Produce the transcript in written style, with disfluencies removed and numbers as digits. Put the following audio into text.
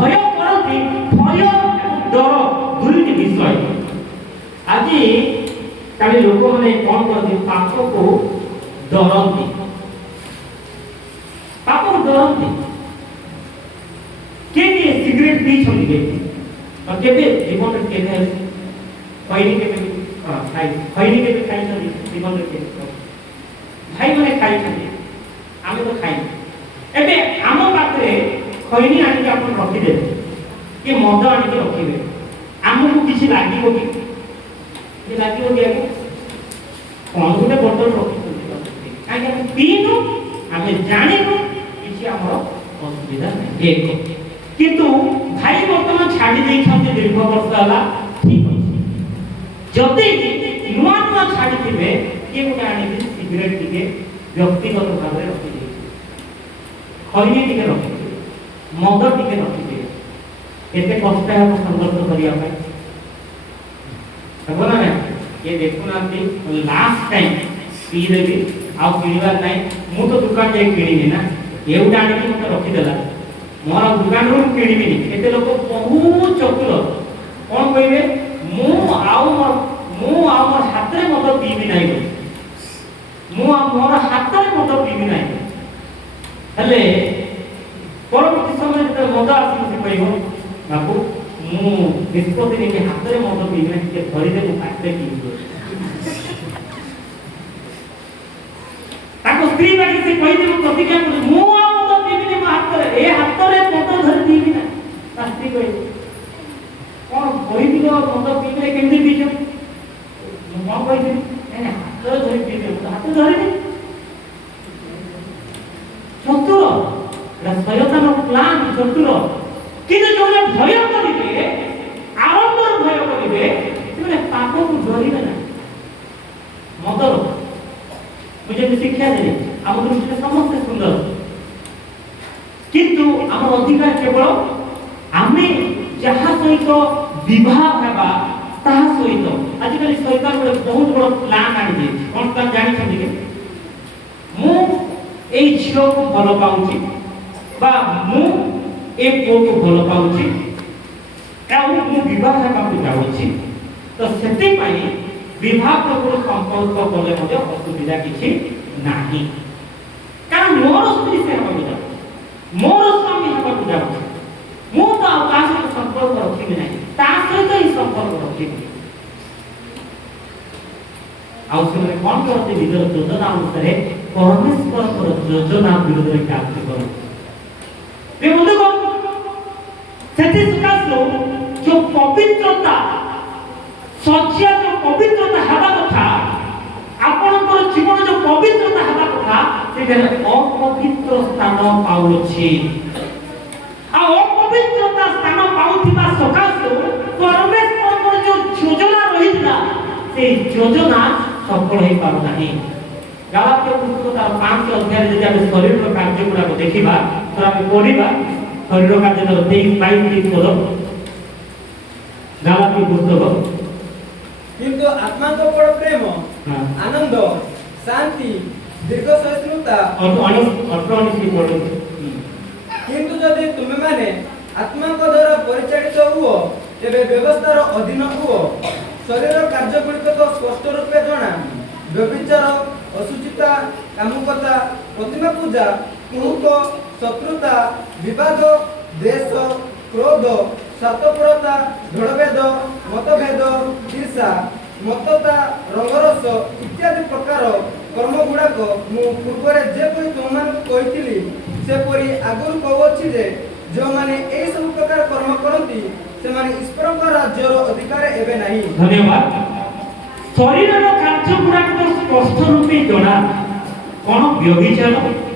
ଭୟ କରନ୍ତି। ଭୟ ଏବଂ ଡର ଦୁଇଟି ବିଷୟ। ଆଜି କାଲି ଲୋକମାନେ କ'ଣ କରନ୍ତି? ପାପକୁ ଡରନ୍ତି, ପାପକୁ ଡରନ୍ତି। କିଏ ସିଗରେଟ ପିଇଛନ୍ତି କେବେ ଜୀବନରେ କେବେ ଖଇନି କେବେ ଖଇନି କେବେ ଖାଇଛନ୍ତି ଜୀବନରେ କେବେ? ଭାଇମାନେ ଖାଇଛନ୍ତି, ଆମେ ତ ଖାଇନି। ଏବେ ଆମ ପାଖରେ ଖଇନି ଆଣିକି ଆପଣ ରଖିଦେବେ କି ମଦ ଆଣିକି ରଖିବେ, ଆମକୁ କିଛି ଲାଗିବ କି? ଲାଗିବ କି? ଆଜ୍ଞା କ'ଣ ଗୋଟେ ବୋତଲ ରଖିଛନ୍ତି, କାହିଁକି ଆମେ ପିଇନୁ, ଆମେ ଜାଣିନୁ, କିଛି ଆମର ଅସୁବିଧା ନାହିଁ। କିନ୍ତୁ ଭାଇ ବର୍ତ୍ତମାନ ଛାଡ଼ି ଦେଇଛନ୍ତି ଦୀର୍ଘ ବର୍ଷ ହେଲା, ଠିକ ଅଛି। ଯଦି ନୂଆ ନୂଆ ଛାଡ଼ିଥିବେ, କିଏ ଗୋଟେ ଆଣିକି ସିଗରେଟ ଟିକେ ବ୍ୟକ୍ତିଗତ ଭାବରେ ରଖିଦେଇଥିବେ, ଖଇନି ଟିକେ ରଖିଥିବେ, ମଦ ଟିକେ ରଖିଥିବେ, କେତେ କଷ୍ଟ ହେବ ସଂଘର୍ଷ କରିବା ପାଇଁ, ହେବ ନା ନାହିଁ? ये देखुनांती लास्ट टाइम पीदेवी आउ किणवार नाही, मु तो दुकान जाई किणिनी ना, एवढा आनी मते रखी देला, मोर दुकान रो किणिनी। केते लोक बहुत चतुर, कोन कहिबे मु आउ मोर हातरे मते पीबी नाही, मु मोर हातरे मते पीबी नाही। हले परवर्ती समय जते मजा आसी से कहबो बाबू मु निष्पत्ति ने हातरे मद पीबी के धरी दे मु पाटे पीबो। ताको स्त्री बाकी से कहि दे प्रतिज्ञा कर मु आ मद पीबी ने हातरे, ए हातरे मद धरी पीबी ना। ता स्त्री कहि कोन कहि दिलो मद पीबे केमि पीजो? मु कोन कहि दे ए हातरे धरी पीबे, हाथ धरि दे। चतुर शयतान प्लान चतुर, কিন্তু जोने भय करिवे, आरंभर भय करिवे, सेने पाप को डरिबे ना। मदर मुझे शिक्षा दे हम दृष्टि समस्त सुंदर, किंतु हम अधिकार केवल आमे जहा सहित विवाह हेबा ताहा सहित। आजिकल शैतान बड़े बहुत बड़ प्लान आनी दे। कोन प्लान जानि छथि के मु ए झियो को भलो पाउची बा मु ए पुओ को भलो पाउची एउ मु विवाह हेबाकू जाउची, तो सेति पई विवाह पूर्व संपर्क कले मध्ये असुविधा किछि नाही। कारण मोर स्त्री से हेबाकू जाउ, मोर स्वामी हेबाकू जाउ, मु तो आकाश से संपर्क रखिबि नाही, ता सहित ही संपर्क रखिबि। आउ से कोन करते विरोध योजना अनुसार परमेश्वर को योजना विरोध रे कार्य करो। वे बंधु को सेति सुकासो जो पवित्रता सच्चा जो पवित्रता हेबा कथा, आपनकर जीवन जो पवित्रता हेबा कथा, सेते अपवित्र स्थान पाउछि। आ अपवित्रता स्थान पाउथिबा सकासो परमेश्वर जो योजना रहितला, से योजना सफल होई पार नाही। गलात्य पुस्तक 5 अध्याय जे हम शरीर रो कार्य गुडा को देखिबा, तो हम पढिबा शरीर कार्य 23-22 पद गलात्य पुस्तक। किंतु आत्मा को बड़ प्रेम, आनंद, शांति, दीर्घ सहिष्णुता और अट्रॉनिक पढो। किंतु यदि तुमे माने आत्मा को द्वारा परिचालित हुओ, तेबे व्यवस्थार अधीन हुओ। शरीर कार्य गुड़िक तो स्पष्ट रूपे जना, व्यभिचार, असुचिता, कामुकता, प्रतिमा पूजा, कुहुक, शत्रुता, विवाद, द्वेष, क्रोध, स्वार्थपरता, ढोलभेद, मतभेद, ईर्षा, मतता, रंगरस इत्यादि प्रकार कर्म गुड़ाक मु पूर्वरे जेपरि तुमମାନଙ୍କୁ କହିଥିଲି ସେପରି ଆଗରୁ କହୁଅଛି ଯେ ଯେଉଁମାନେ ଏହି ସବୁ ପ୍ରକାର କର୍ମ କରନ୍ତି ସେମାନେ ଈଶ୍ୱରଙ୍କ ରାଜ୍ୟର ଅଧିକାର ହେବେ ନାହିଁ। ଧନ୍ୟବାଦ। ଶରୀରର କାର୍ଯ୍ୟ ଗୁଡ଼ାକ ସ୍ପଷ୍ଟ ରୂପେ ଜଣା, କ'ଣ ବ୍ୟଭିଚାର,